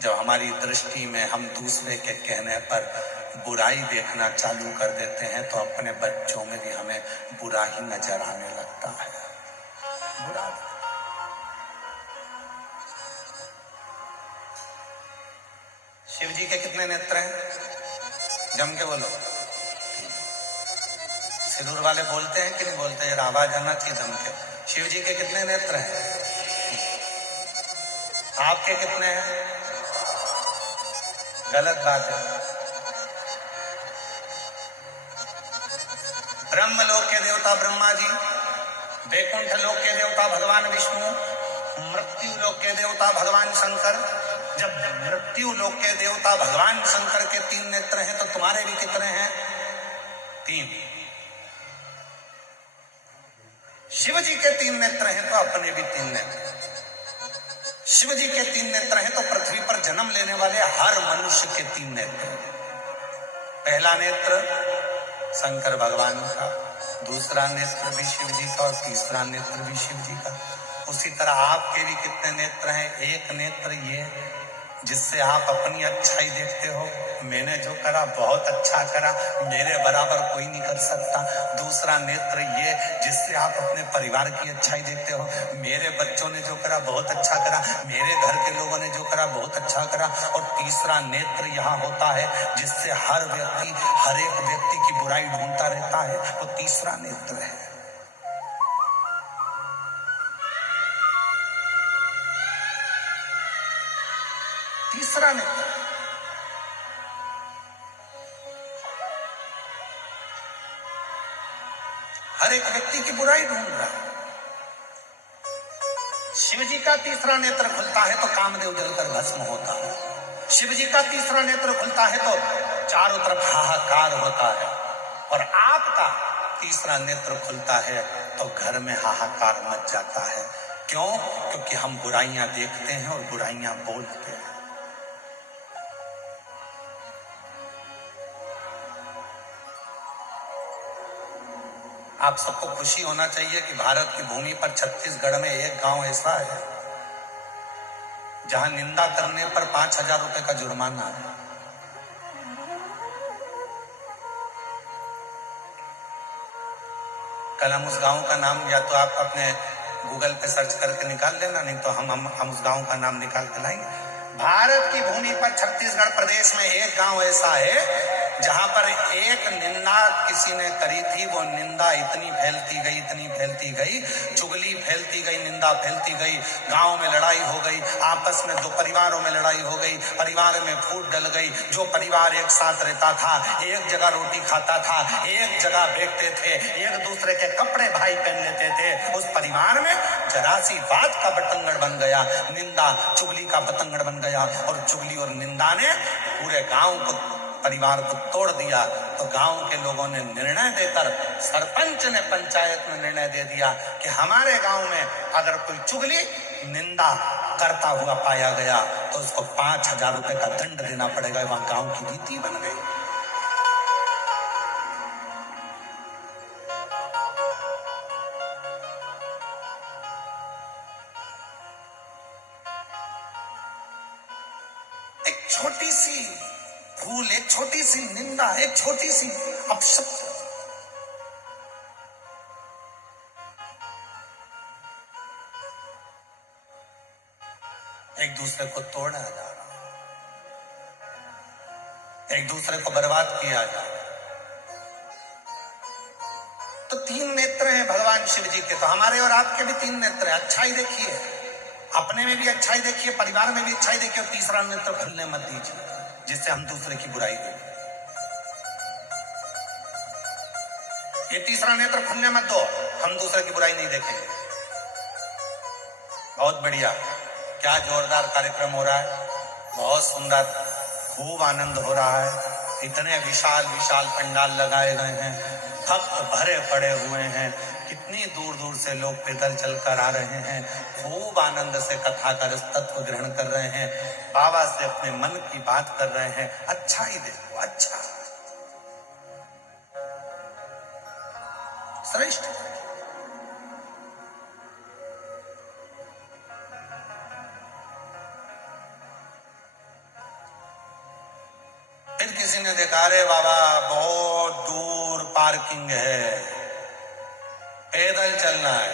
जब हमारी दृष्टि में हम दूसरे के कहने पर बुराई देखना चालू कर देते हैं तो अपने बच्चों में भी हमें बुरा ही नजर आने लगता है। बुरा। शिव जी के कितने नेत्र हैं? जम के बोलो। सिंदूर वाले बोलते हैं कि नहीं बोलते? यार आवाज आना चाहिए जम के। शिव जी के कितने नेत्र हैं? आपके कितने हैं? गलत बात है। ब्रह्म लोक के देवता ब्रह्मा जी, वैकुंठ लोक के देवता भगवान विष्णु, मृत्यु लोक के देवता भगवान शंकर। जब मृत्यु लोक के देवता भगवान शंकर के 3 नेत्र हैं तो तुम्हारे भी कितने हैं? 3। शिव जी के 3 नेत्र हैं तो अपने भी 3 नेत्र। शिव जी के 3 नेत्र हैं तो पृथ्वी पर जन्म लेने वाले हर मनुष्य के 3 नेत्र हैं। पहला नेत्र शंकर भगवान का, दूसरा नेत्र भी शिव जी का और तीसरा नेत्र भी शिव जी का। उसी तरह आपके भी कितने नेत्र हैं? एक नेत्र ये जिससे आप अपनी अच्छाई देखते हो, मैंने जो करा बहुत अच्छा करा, मेरे बराबर कोई नहीं कर सकता। दूसरा नेत्र ये जिससे आप अपने परिवार की अच्छाई देखते हो, मेरे बच्चों ने जो करा बहुत अच्छा करा, मेरे घर के लोगों ने जो करा बहुत अच्छा करा। और तीसरा नेत्र यहाँ होता है जिससे हर एक व्यक्ति की बुराई ढूंढता रहता है, वो तीसरा नेत्र है। तीसरा नेत्र हर एक व्यक्ति की बुराई ढूंढ रहा है। शिव जी का तीसरा नेत्र खुलता है तो कामदेव जलकर भस्म होता है। शिव जी का तीसरा नेत्र खुलता है तो चारों तरफ हाहाकार होता है। और आपका तीसरा नेत्र खुलता है तो घर में हाहाकार मच जाता है। क्यों? क्योंकि हम बुराइयां देखते हैं और बुराइयां बोलते हैं। आप सबको खुशी होना चाहिए कि भारत की भूमि पर छत्तीसगढ़ में एक गांव ऐसा है जहां निंदा करने पर 5,000 रुपए का जुर्माना है। कल हम उस गांव का नाम या तो आप अपने गूगल पे सर्च करके निकाल लेना, नहीं तो हम उस गांव का नाम निकाल के लाएंगे। भारत की भूमि पर छत्तीसगढ़ प्रदेश में एक गांव ऐसा है जहां पर एक निंदा किसी ने करी थी, वो निंदा इतनी फैलती गई, चुगली फैलती गई, निंदा फैलती गई, गांव में लड़ाई हो गई, आपस में दो परिवारों में लड़ाई हो गई, परिवार में फूट डल गई। जो परिवार एक साथ रहता था, एक जगह रोटी खाता था, एक जगह बैठते थे, एक दूसरे के कपड़े भाई पहन लेते थे, उस परिवार में जरा सी बात का बतंगड़ बन गया, निंदा चुगली का बतंगड़ बन गया, और चुगली और निंदा ने पूरे गांव को, परिवार को तोड़ दिया। तो गांव के लोगों ने निर्णय देकर, सरपंच ने पंचायत में निर्णय दे दिया कि हमारे गांव में अगर कोई चुगली निंदा करता हुआ पाया गया तो उसको 5,000 रुपए का दंड देना पड़ेगा। वहां गांव की नीति बन गई। एक छोटी सी भूल, एक छोटी सी निंदा, एक छोटी सी अपशब्द, एक दूसरे को तोड़ा जा रहा, एक दूसरे को बर्बाद किया जा रहा। तो 3 नेत्र हैं भगवान शिव जी के, तो हमारे और आपके भी 3 नेत्र हैं। अच्छाई देखिए, अपने में भी अच्छाई देखिए, परिवार में भी अच्छाई देखिए, और तीसरा नेत्र खुलने मत दीजिए जिससे हम दूसरे की बुराई करें। ये तीसरा नेत्र खुलने मत दो, हम दूसरे की बुराई नहीं देखेंगे। बहुत बढ़िया, क्या जोरदार कार्यक्रम हो रहा है, बहुत सुंदर, खूब आनंद हो रहा है। इतने विशाल विशाल पंडाल लगाए गए हैं, भक्त भरे पड़े हुए हैं, कितनी दूर दूर से लोग पैदल चलकर आ रहे हैं, खूब आनंद से कथा का रस तत्व ग्रहण कर रहे हैं, बाबा से अपने मन की बात कर रहे हैं। अच्छा ही देखो, अच्छा श्रेष्ठ। फिर किसी ने देखा, अरे बाबा बहुत दूर पार्किंग है, पैदल चलना है।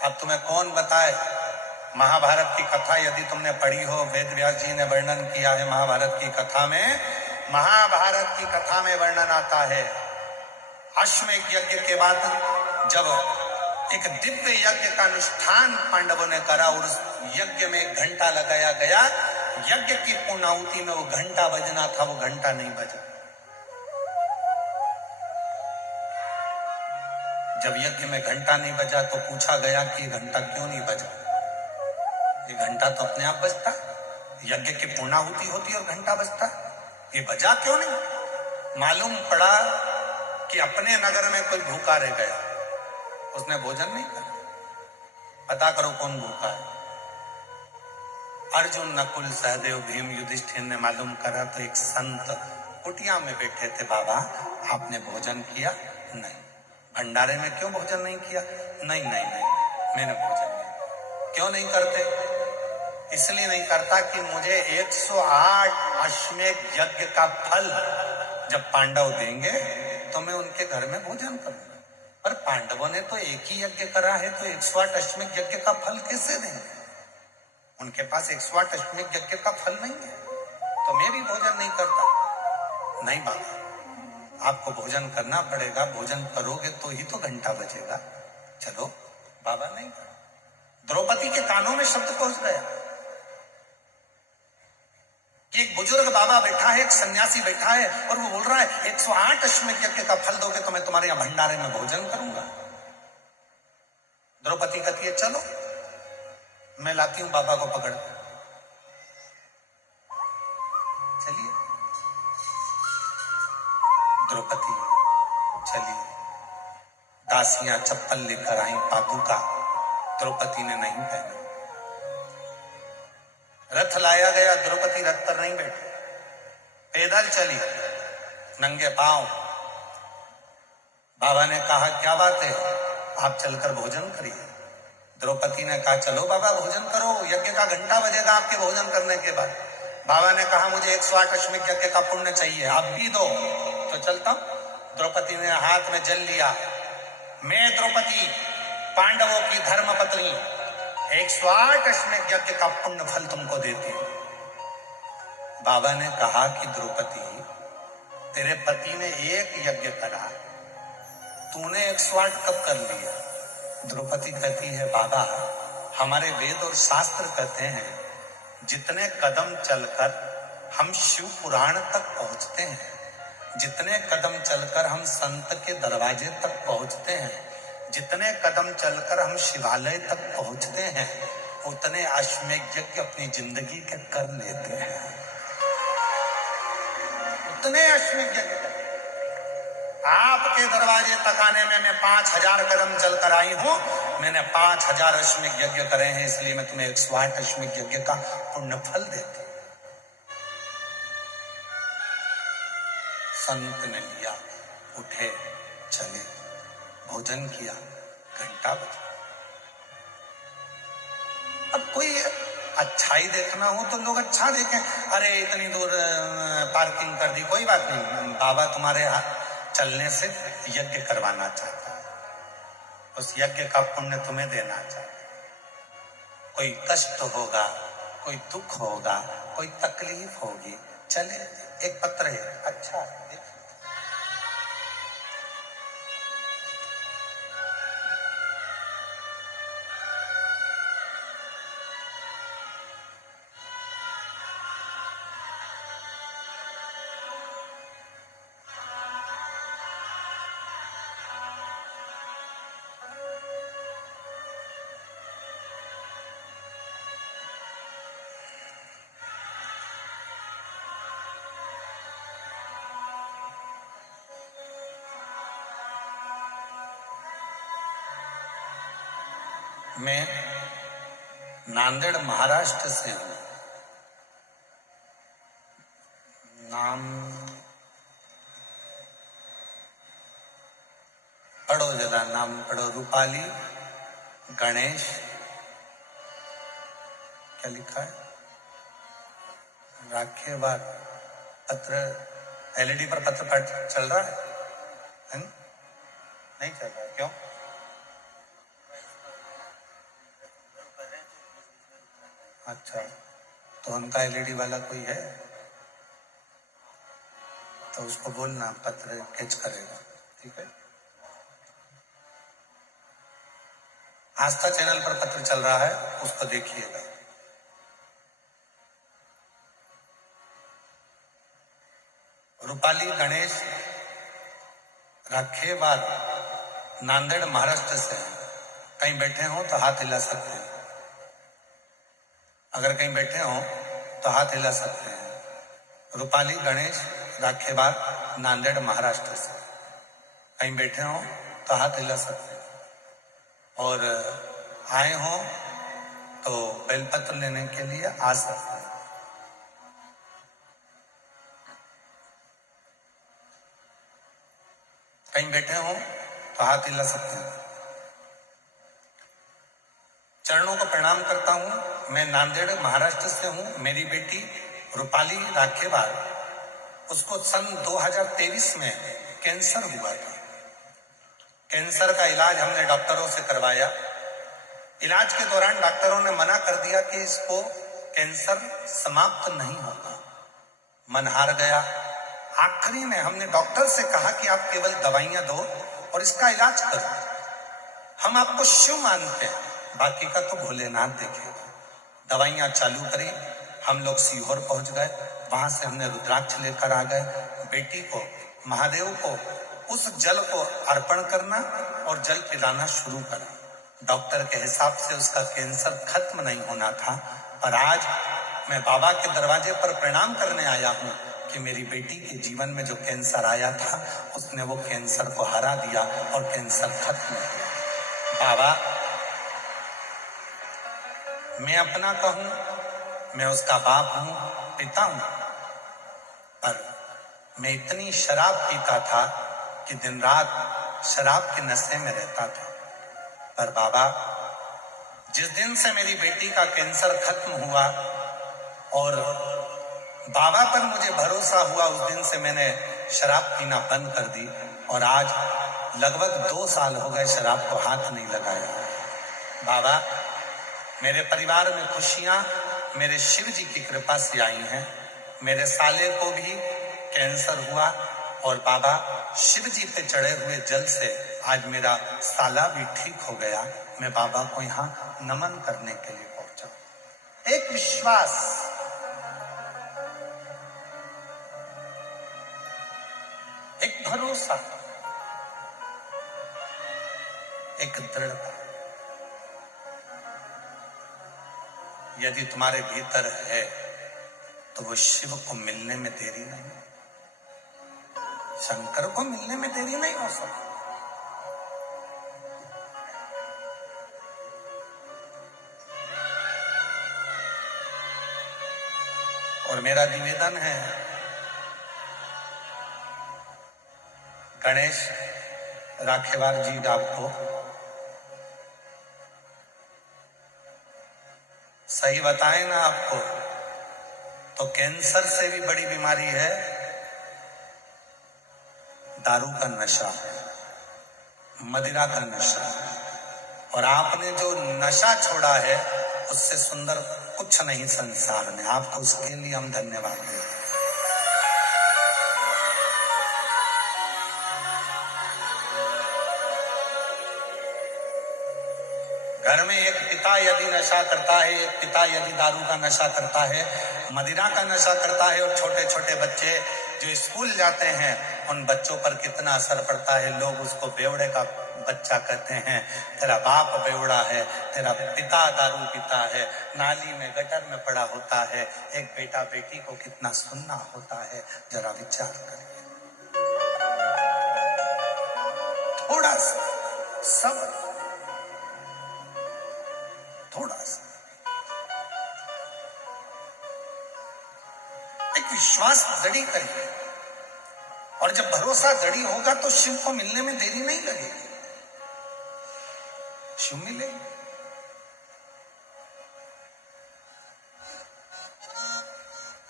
अब तुम्हें कौन बताए, महाभारत की कथा यदि तुमने पढ़ी हो, वेद व्यास जी ने वर्णन किया है महाभारत की कथा में। महाभारत की कथा में वर्णन आता है, अश्वमेध यज्ञ के बाद जब एक दिव्य यज्ञ का अनुष्ठान पांडवों ने करा और उस यज्ञ में 1 घंटा लगाया गया, यज्ञ की पूर्णाहुति में वो घंटा बजना था, वो घंटा नहीं बजा। जब यज्ञ में घंटा नहीं बजा तो पूछा गया कि ये घंटा क्यों नहीं बजा। ये घंटा तो अपने आप बजता, यज्ञ की पूर्णाहुति होती और घंटा बजता, ये बजा क्यों नहीं। मालूम पड़ा कि अपने नगर में कोई भूखा रह गया, उसने भोजन नहीं करा। पता करो कौन भूखा है। अर्जुन, नकुल, सहदेव, भीम, युधिष्ठिर ने मालूम करा तो एक संत कुटिया में बैठे थे। बाबा आपने भोजन किया? नहीं। भंडारे में क्यों भोजन नहीं किया? नहीं नहीं नहीं, मैंने भोजन नहीं। क्यों नहीं करते? इसलिए नहीं करता कि मुझे 108 अश्वमेध यज्ञ का फल जब पांडव देंगे तो मैं उनके घर में भोजन करूंगा। पर पांडवों ने तो एक ही यज्ञ करा है, तो 108 अश्वमेध यज्ञ का फल कैसे देंगे? उनके पास 108 अश्वमेध यज्ञ का फल नहीं है, तो मैं भी भोजन नहीं करता। नहीं बाबा, आपको भोजन करना पड़ेगा, भोजन करोगे तो ही तो घंटा बजेगा। चलो, बाबा नहीं करा। द्रौपदी के कानों में शब्द पहुंच गया कि एक बुजुर्ग बाबा बैठा है, एक सन्यासी बैठा है, और वो बोल रहा है 108 अश्वमेध यज्ञ का फल दोगे तो मैं तुम्हारे यहां भंडारे में भोजन करूंगा। द्रौपदी कहती है चलो, मैं लाती हूं बाबा को पकड़। चलिए, द्रौपदी चली, दासियां चप्पल लेकर आई, पादुका द्रौपदी ने नहीं पहनी। रथ लाया गया, द्रौपदी रथ पर नहीं बैठी, पैदल चली, नंगे पांव। बाबा ने कहा क्या बात है, आप चलकर भोजन करिए। द्रौपदी ने कहा चलो बाबा भोजन करो, यज्ञ का घंटा बजेगा आपके भोजन करने के बाद। बाबा ने कहा मुझे 108 अश्वमेध यज्ञ का पुण्य चाहिए, आप भी दो तो चलता हूं। द्रौपदी ने हाथ में जल लिया, मैं द्रौपदी पांडवों की धर्म पत्नी 108 अश्वमेध यज्ञ का पुण्य फल तुमको देती हूं। बाबा ने कहा कि द्रौपदी तेरे पति ने एक यज्ञ करा, तूने 108 कब कर लिया? द्रौपदी कहती है बाबा, हमारे वेद और शास्त्र कहते हैं जितने कदम चलकर हम शिव पुराण तक पहुंचते हैं, जितने कदम चलकर हम संत के दरवाजे तक पहुंचते हैं, जितने कदम चलकर हम शिवालय तक पहुंचते हैं, उतने अश्वमेध यज्ञ अपनी जिंदगी के कर लेते हैं। उतने अश्वमेध यज्ञ आपके दरवाजे तक आने में मैं 5000 कदम चलकर आई हूं। मैंने 5000 अश्वमेध यज्ञ करे हैं, इसलिए मैं तुम्हें 108 अश्वमेध यज्ञ का पुण्य फल देती। संत ने लिया, उठे, चले, भोजन किया, घंटा बजा। अब कोई अच्छाई देखना हो तो लोग अच्छा देखें, अरे इतनी दूर पार्किंग कर दी, कोई बात नहीं, बाबा तुम्हारे चलने से यज्ञ करवाना चाहता है, उस यज्ञ का पुण्य तुम्हें देना चाहता है। कोई कष्ट होगा, कोई दुख होगा, कोई तकलीफ होगी, चले, एक पत्र है, अच्छा मैं नांदेड़ महाराष्ट्र से हूं। नाम पढ़ो, जरा नाम पढ़ो। रूपाली गणेश, क्या लिखा है? राखेवार। पत्र एलईडी पर पत्र पढ़ चल रहा है? नहीं चल रहा, क्यों? अच्छा, तो उनका एलईडी वाला कोई है तो उसको बोलना पत्र कैच करेगा, ठीक है? आस्था चैनल पर पत्र चल रहा है, उसको देखिएगा। रूपाली गणेश राखेवार, नांदेड़ महाराष्ट्र से। कहीं बैठे हो तो हाथ हिला सकते हैं, अगर कहीं बैठे हो तो हाथ हिला सकते हैं। रूपाली गणेश राखेवार, नांदेड़ महाराष्ट्र से। कहीं बैठे हो तो हाथ हिला सकते हैं, और आए हो तो बेलपत्र लेने के लिए आ सकते हैं। कहीं बैठे हो तो हाथ हिला सकते हैं। चरणों को प्रणाम करता हूं। मैं नांदेड़ महाराष्ट्र से हूं। मेरी बेटी रूपाली राखेवार, उसको सन 2023 में कैंसर हुआ था। कैंसर का इलाज हमने डॉक्टरों से करवाया। इलाज के दौरान डॉक्टरों ने मना कर दिया कि इसको कैंसर समाप्त नहीं होगा। मन हार गया। आखिरी में हमने डॉक्टर से कहा कि आप केवल दवाइयां दो और इसका इलाज करो। हम आपको शिव मानते हैं, बाकी का तो भोलेनाथ देखेगा। दवाइयां चालू करी, हम लोग सीहोर पहुंच गए। वहां से हमने रुद्राक्ष लेकर आ गए। बेटी को, महादेव को उस जल को अर्पण करना और जल पिलाना शुरू करा। डॉक्टर के हिसाब से उसका कैंसर खत्म नहीं होना था, पर आज मैं बाबा के दरवाजे पर प्रणाम करने आया हूं कि मेरी बेटी के जीवन में जो कैंसर आया था, उसने वो कैंसर को हरा दिया और कैंसर खत्म हो गया। बाबा, मैं अपना कहूं, मैं उसका बाप हूं, पिता हूं, पर मैं इतनी शराब पीता था कि दिन रात शराब के नशे में रहता था। पर बाबा, जिस दिन से मेरी बेटी का कैंसर खत्म हुआ और बाबा पर मुझे भरोसा हुआ, उस दिन से मैंने शराब पीना बंद कर दी और आज लगभग 2 साल हो गए शराब को हाथ नहीं लगाया। बाबा, मेरे परिवार में खुशियां मेरे शिव जी की कृपा से आई हैं। मेरे साले को भी कैंसर हुआ, और बाबा शिव जी पे चढ़े हुए जल से आज मेरा साला भी ठीक हो गया। मैं बाबा को यहाँ नमन करने के लिए पहुंचा। एक विश्वास, एक भरोसा, एक दृढ़ता यदि तुम्हारे भीतर है तो वो शिव को मिलने में देरी नहीं, शंकर को मिलने में देरी नहीं हो सकती। और मेरा निवेदन है, गणेश राखेवार जी आपको सही बताए ना, आपको तो कैंसर से भी बड़ी बीमारी है दारू का नशा, मदिरा का नशा। और आपने जो नशा छोड़ा है उससे सुंदर कुछ नहीं संसार में। आपको उसके लिए हम धन्यवाद देते हैं। घर में एक पिता यदि नशा करता है, एक पिता यदि दारू का नशा करता है, मदिरा का नशा करता है, और छोटे छोटे बच्चे जो स्कूल जाते हैं उन बच्चों पर कितना असर पड़ता है। लोग उसको बेवड़े का बच्चा कहते हैं, तेरा बाप बेवड़ा है, तेरा पिता दारू पीता है, नाली में गटर में पड़ा होता है। एक बेटा बेटी को कितना सुनना होता है, जरा विचार करिए। थोड़ा सा सब्र, थोड़ा सा एक विश्वास दृढ़ करिए। और जब भरोसा दृढ़ होगा तो शिव को मिलने में देरी नहीं लगेगी, शिव मिलेगी।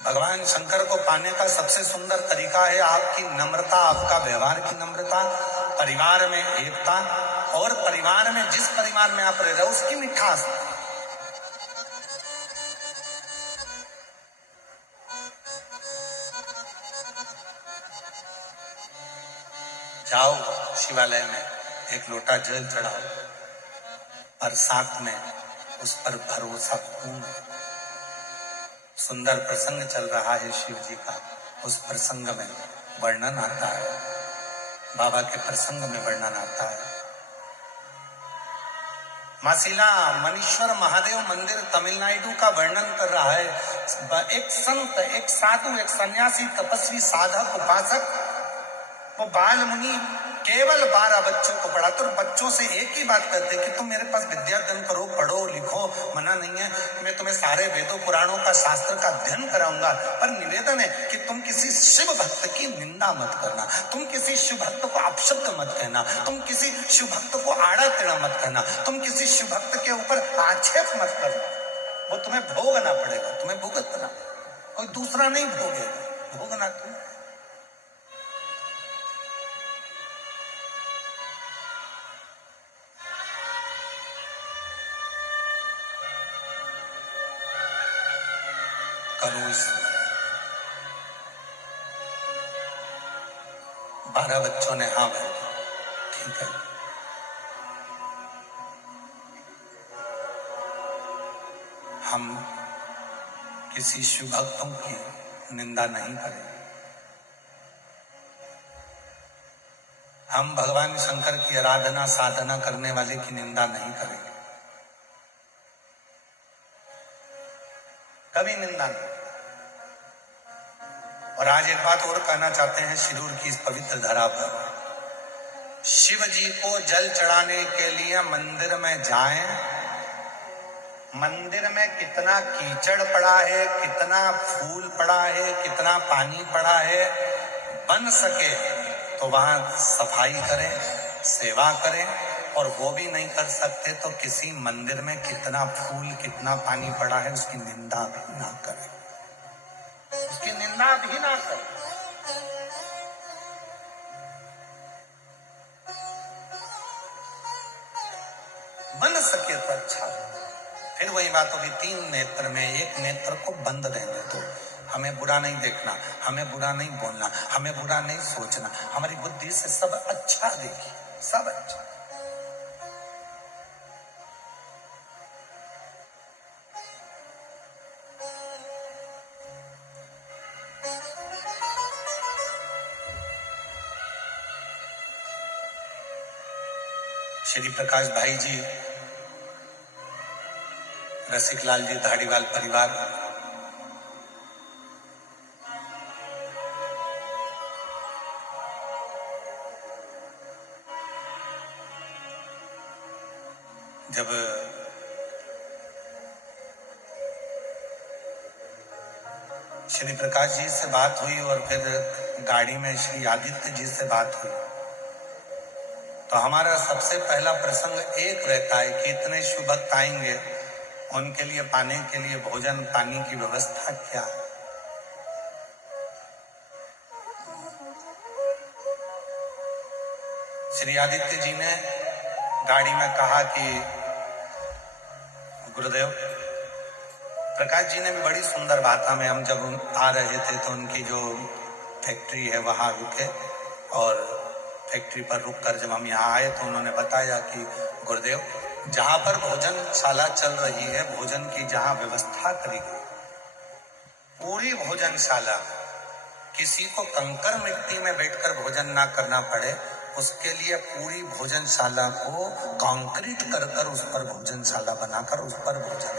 भगवान शंकर को पाने का सबसे सुंदर तरीका है आपकी नम्रता, आपका व्यवहार की नम्रता, परिवार में एकता, और परिवार में जिस परिवार में आप रह रहे हो उसकी मिठास। जाओ शिवालय में एक लोटा जल चढ़ाओ, और साथ में उस पर भरोसा पूर्ण। सुंदर प्रसंग चल रहा है शिव जी का, उस प्रसंग में वर्णन आता है, बाबा के प्रसंग में वर्णन आता है। मासिला मनीश्वर महादेव मंदिर तमिलनाडु का वर्णन कर रहा है। एक संत, एक साधु, एक सन्यासी, तपस्वी, साधक, उपासक, वो बाल मुनि केवल 12 बच्चों को पढ़ाते, और बच्चों से एक ही बात करते कि तुम मेरे पास विद्या अध्ययन करो, पढ़ो लिखो, मना नहीं है, मैं तुम्हें सारे वेदों पुराणों का शास्त्र का अध्ययन कराऊंगा, पर निवेदन है कि तुम किसी शिव भक्त की निंदा मत करना, तुम किसी शिव भक्त को अपशब्द मत कहना, तुम किसी शिव भक्त को आड़ा टेढ़ा मत कहना, तुम किसी शिव भक्त के ऊपर आक्षेप मत करना। वो तुम्हें भोगना पड़ेगा, तुम्हें भुगतना, कोई दूसरा नहीं भोगेगा, भोगना तुम। करो इस 12 बच्चों ने हाँ भाई ठीक है। हम किसी शिव भक्तों की निंदा नहीं करेंगे, हम भगवान शंकर की आराधना साधना करने वाले की निंदा नहीं करेंगे, कभी निंदा नहीं। और आज एक बात और कहना चाहते हैं शिरूर की इस पवित्र धरा पर, शिव जी को जल चढ़ाने के लिए मंदिर में जाएं, मंदिर में कितना कीचड़ पड़ा है, कितना फूल पड़ा है, कितना पानी पड़ा है, बन सके तो वहां सफाई करें, सेवा करें, और वो भी नहीं कर सकते तो किसी मंदिर में कितना फूल कितना पानी पड़ा है उसकी निंदा भी ना करें, उसकी निंदा भी ना करें। बन सके तो अच्छा। फिर वही बात होगी, 3 नेत्र में एक नेत्र को बंद रहने दो, हमें बुरा नहीं देखना, हमें बुरा नहीं बोलना, हमें बुरा नहीं सोचना, हमारी बुद्धि से सब अच्छा देखिए, सब अच्छा। श्री प्रकाश भाई जी, रसिकलाल जी धाड़ीवाल परिवार, जब श्री प्रकाश जी से बात हुई और फिर गाड़ी में श्री आदित्य जी से बात हुई, तो हमारा सबसे पहला प्रसंग एक रहता है कि इतने शुभ भक्त आएंगे, उनके लिए पाने के लिए भोजन पानी की व्यवस्था क्या है। श्री आदित्य जी ने गाड़ी में कहा कि गुरुदेव, प्रकाश जी ने भी बड़ी सुंदर बात हमें, हम जब आ रहे थे तो उनकी जो फैक्ट्री है वहां रुके, और फैक्ट्री पर रुककर जब हम यहाँ आए तो उन्होंने बताया कि गुरुदेव, जहां पर भोजनशाला चल रही है, भोजन की जहां व्यवस्था करी गई, पूरी भोजनशाला, किसी को कंकर मिट्टी में बैठकर भोजन ना करना पड़े, उसके लिए पूरी भोजनशाला को कंक्रीट कर उस पर भोजनशाला बनाकर उस पर भोजन।